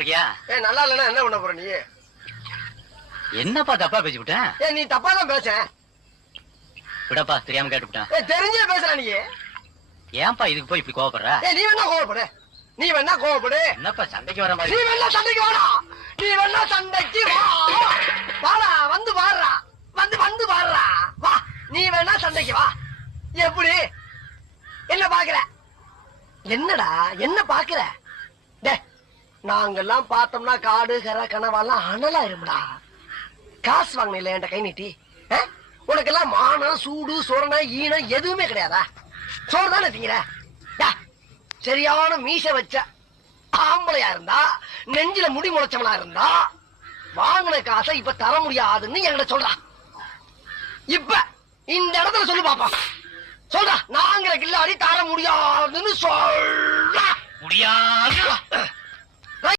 இருக்கியா? நல்லா இல்லன்னா என்ன பண்ண போற நீ? என்னப்பா தப்பா பேசி விட்டேன்? நீ தப்பா தான் பேச. விடப்பா, தெரியாம கேட்டுவிட்டேன். தெரிஞ்சே பேசுற நீ. ஏன்பா இதுக்கு போய் இப்படி கோவப்படுற? நீ வேணா கோவப்படு, நீ வேணா கோவப்படு. என்னப்பா சண்டைக்கு வர மாதிரி? நீ வேணா சண்டைக்கு வாடா, நீ வேணா சண்டைக்கு வா. வாடா, வந்து பாடுறா, வந்து பாடுறா, வா. நீ வேணா சண்டைக்கு வா. எப்படி? என்ன பாக்குற? என்னடா என்ன பாக்குற? நாங்கெல்லாம் பார்த்தோம்னா காடு கரை கனவாலாம் அனலா இருமுடா. காசு வாங்கின என் கை நீட்டி. உனக்கெல்லாம் மானம் சூடு சொரணை ஈனம் எதுவுமே கிடையாதா? சோறு தானே திங்கிற? சரியான மீச வச்ச ஆம்பளையா இருந்தா, நெஞ்சில முடி முளைச்சவனா இருந்தா, வாங்கின காசை இப்ப தர முடியாதுன்னு என்கிட்ட சொல்றா. இப்ப இந்த இடத்துல சொல்லு பாப்பா, சொல்றா. நாங்கிற கில்லாடி தர முடியாதுன்னு சொல்ற. முடியாது.